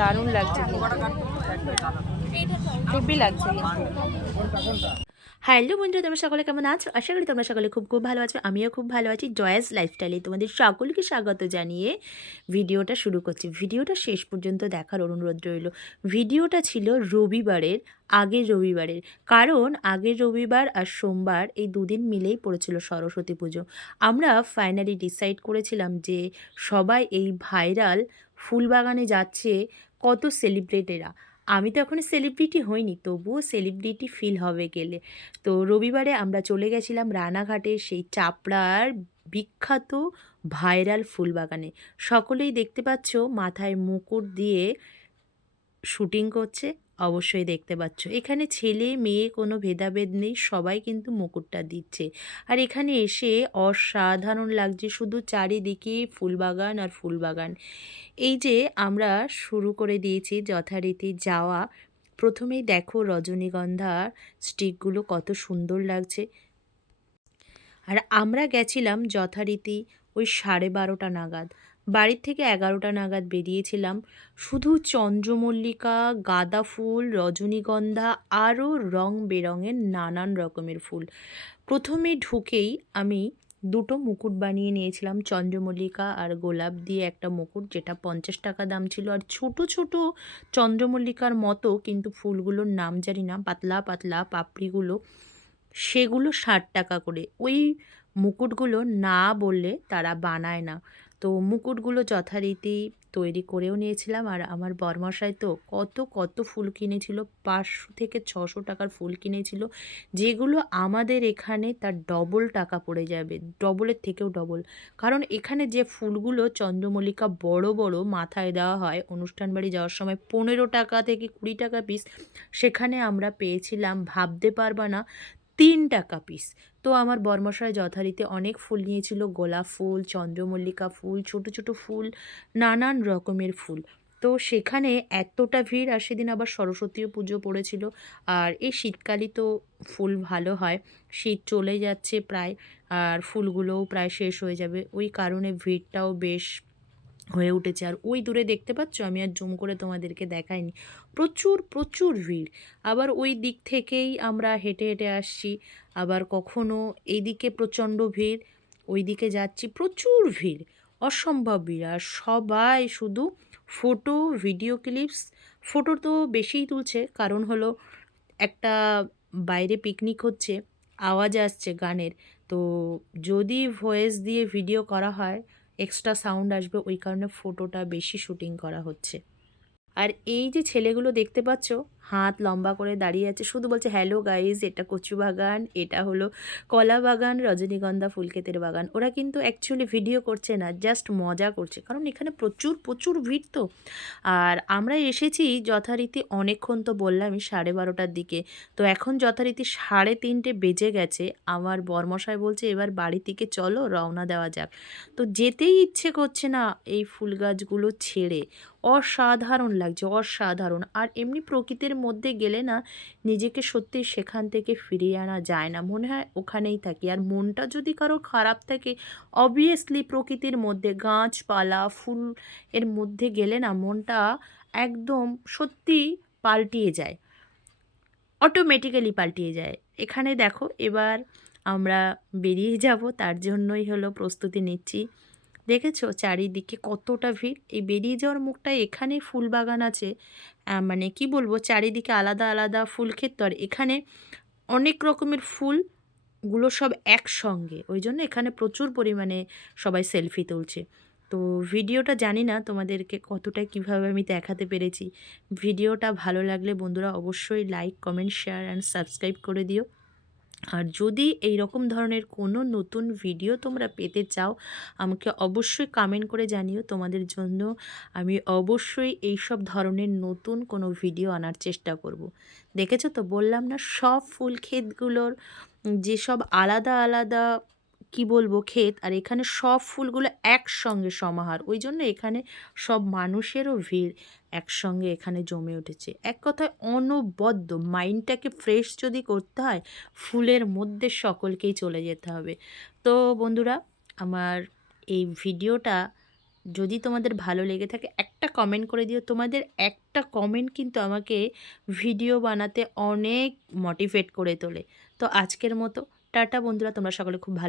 দারুণ লাগছে, খুবই লাগছে। হ্যালো বন্ধুরা, তোমরা সকলে কেমন আছো? আশা করি তোমরা সকলে খুব খুব ভালো আছো। আমিও খুব ভালো আছি। জয়াস লাইফস্টাইলে তোমাদের সকলকে স্বাগত জানিয়ে ভিডিওটা শুরু করছি। ভিডিওটা শেষ পর্যন্ত দেখার অনুরোধ রইল। ভিডিওটা ছিল রবিবারের, আগের রবিবারের। কারণ আগের রবিবার আর সোমবার এই দুদিন মিলেই পড়েছিল সরস্বতী পুজো। আমরা ফাইনালি ডিসাইড করেছিলাম যে সবাই এই ভাইরাল ফুলবাগানে যাচ্ছে, কত সেলিব্রিটিরা। আমি তো এখনও সেলিব্রিটি হইনি, তবুও সেলিব্রিটি ফিল হবে গেলে। তো রবিবারে আমরা চলে গেছিলাম রানাঘাটে সেই চাপড়ার বিখ্যাত ভাইরাল ফুলবাগানে। সকলেই দেখতে পাচ্ছ মাথায় মুকুট দিয়ে শুটিং করছে, অবশ্যই দেখতে পাচ্ছ। এখানে ছেলে মেয়ে কোনো ভেদাভেদ নেই, সবাই কিন্তু মুকুটটা দিচ্ছে। আর এখানে এসে অসাধারণ লাগছে, শুধু চারিদিকে ফুলবাগান আর ফুলবাগান। এই যে আমরা শুরু করে দিয়েছি যথারীতি যাওয়া। প্রথমেই দেখো রজনীগন্ধা স্টিকগুলো কত সুন্দর লাগছে। আর আমরা গেছিলাম যথারীতি ওই 12:30 নাগাদ। বাড়ির থেকে 11টা নাগাদ বেরিয়েছিলাম। শুধু চন্দ্রমল্লিকা, গাঁদা ফুল, রজনীগন্ধা আরও রং বেরঙের নানান রকমের ফুল। প্রথমে ঢুকেই আমি দুটো মুকুট বানিয়ে নিয়েছিলাম, চন্দ্রমল্লিকা আর গোলাপ দিয়ে একটা মুকুট, যেটা 50 টাকা দাম ছিল। আর ছোট ছোট চন্দ্রমল্লিকার মতো, কিন্তু ফুলগুলোর নাম জানি না, পাতলা পাতলা পাপড়িগুলো, সেগুলো 60 টাকা করে। ওই মুকুটগুলো না বললে তারা বানায় না। তো মুকুটগুলো যথারীতি তৈরি করেও নিয়েছিলাম। আর আমার বরমশাই তো কত কত ফুল কিনেছিল, 500 থেকে 600 টাকার ফুল কিনেছিল, যেগুলো আমাদের এখানে তার ডবল টাকা পড়ে যাবে, ডবলের থেকেও ডবল। কারণ এখানে যে ফুলগুলো চন্দ্রমল্লিকা বড় বড় মাথায় দেওয়া হয় অনুষ্ঠান বাড়ি যাওয়ার সময়, 15 টাকা থেকে 20 টাকা পিস, সেখানে আমরা পেয়েছিলাম ভাবতে পারবা না 3 টাকা পিস। তো আমার বরমশাই যথারীতি অনেক ফুল নিয়েছিল, গোলাপ ফুল, চন্দ্রমল্লিকা ফুল, ছোট ছোট ফুল, নানান রকমের ফুল। তো সেখানে এতটা ভিড়, আর সেদিন আবার সরস্বতী পুজো পড়েছিল। আর এই শীতকালই তো ফুল ভালো হয়, শীত চলে যাচ্ছে প্রায়, আর ফুলগুলোও প্রায় শেষ হয়ে যাবে, ওই কারণে ভিড়টাও বেশ হয়ে উঠেছে। আর ওই দূরে দেখতে পাচ্ছ, আমি আর জুম করে তোমাদেরকে দেখাইনি, প্রচুর প্রচুর ভিড়। আবার ওই দিক থেকেই আমরা হেঁটে হেঁটে আসছি, আবার কখনো এইদিকে প্রচণ্ড ভিড়, ওই দিকে যাচ্ছি, প্রচুর ভিড়, অসম্ভব ভিড়। আর সবাই শুধু ফটো, ভিডিও ক্লিপস। ফটো তো বেশিই তুলছে, কারণ হলো একটা বাইরে পিকনিক হচ্ছে, আওয়াজ আসছে গানের। তো যদি ভয়েস দিয়ে ভিডিও করা হয়, এক্সট্রা সাউন্ড আসবে, ওই কারণে ফটোটা বেশি শুটিং করা হচ্ছে। আর এই যে ছেলেগুলো দেখতে পাচ্ছ, হাত লম্বা করে দাঁড়িয়ে আছে, শুধু বলছে হ্যালো গাইজ, এটা কচু বাগান, এটা হলো কলা বাগান, রজনীগন্ধা ফুলক্ষেতের বাগান। ওরা কিন্তু অ্যাকচুয়ালি ভিডিও করছে না, জাস্ট মজা করছে, কারণ এখানে প্রচুর প্রচুর ভিড় তো। আর আমরা এসেছি যথারীতি অনেকক্ষণ, তো বললামই 12:30টার দিকে। তো এখন যথারীতি 3:30 বেজে গেছে। আমার বরমশাই বলছে এবার বাড়ি থেকে চলো, রওনা দেওয়া যাক। তো যেতেই ইচ্ছে করছে না এই ফুল গাছগুলো ছেড়ে। অসাধারণ লাগছে, অসাধারণ। আর এমনি প্রকৃতির মধ্যে গেলে না, নিজেকে সত্যি সেখান থেকে ফিরিয়ে আনা যায় না, মনে হয় ওখানেই থাকি। আর মনটা যদি কারো খারাপ থাকে, অবভিয়াসলি প্রকৃতির মধ্যে গাছপালা ফুল এর মধ্যে গেলে না, মনটা একদম সত্যি পাল্টিয়ে যায়, অটোমেটিক্যালি পাল্টিয়ে যায়। এখানে দেখো এবার আমরা বেরিয়ে যাব, তার জন্যই হলো প্রস্তুতি নিচ্ছি। দেখেছো চারিদিকে কতটা ভিড়, এই বেরিয়ে যাওয়ার মুখটায় এখানে ফুল বাগান আছে। মানে কি বলবো, চারিদিকে আলাদা আলাদা ফুল ক্ষেত, তো আর এখানে অনেক রকমের ফুলগুলো সব একসঙ্গে, ওই জন্য এখানে প্রচুর পরিমাণে সবাই সেলফি তুলছে। তো ভিডিওটা জানি না তোমাদেরকে কতটা কিভাবে আমি দেখাতে পেরেছি। ভিডিওটা ভালো লাগলে বন্ধুরা অবশ্যই like, comment, share and subscribe করে দিও। আর যদি এই রকম ধরনের কোনো নতুন ভিডিও তোমরা পেতে চাও, আমাকে অবশ্যই কমেন্ট করে জানিও। তোমাদের জন্য আমি অবশ্যই এই সব ধরনের নতুন কোনো ভিডিও আনার চেষ্টা করব। দেখেছো তো, বললাম না, সব ফুল ক্ষেতগুলোর যেসব আলাদা আলাদা কি বলবো ক্ষেত, আর এখানে সব ফুলগুলো একসঙ্গে সমাহার, ওই জন্য এখানে সব মানুষেরও ভিড় একসঙ্গে এখানে জমে উঠেছে। এক কথায় অনবদ্য, মাইন্ডটাকে ফ্রেশ যদি করতে হয়, ফুলের মধ্যে সকলকেই চলে যেতে হবে। তো বন্ধুরা, আমার এই ভিডিওটা যদি তোমাদের ভালো লেগে থাকে একটা কমেন্ট করে দিও। তোমাদের একটা কমেন্ট কিন্তু আমাকে ভিডিও বানাতে অনেক মোটিভেট করে তোলে। তো আজকের মতো টাটা বন্ধুরা, তোমরা সকলে খুব ভালো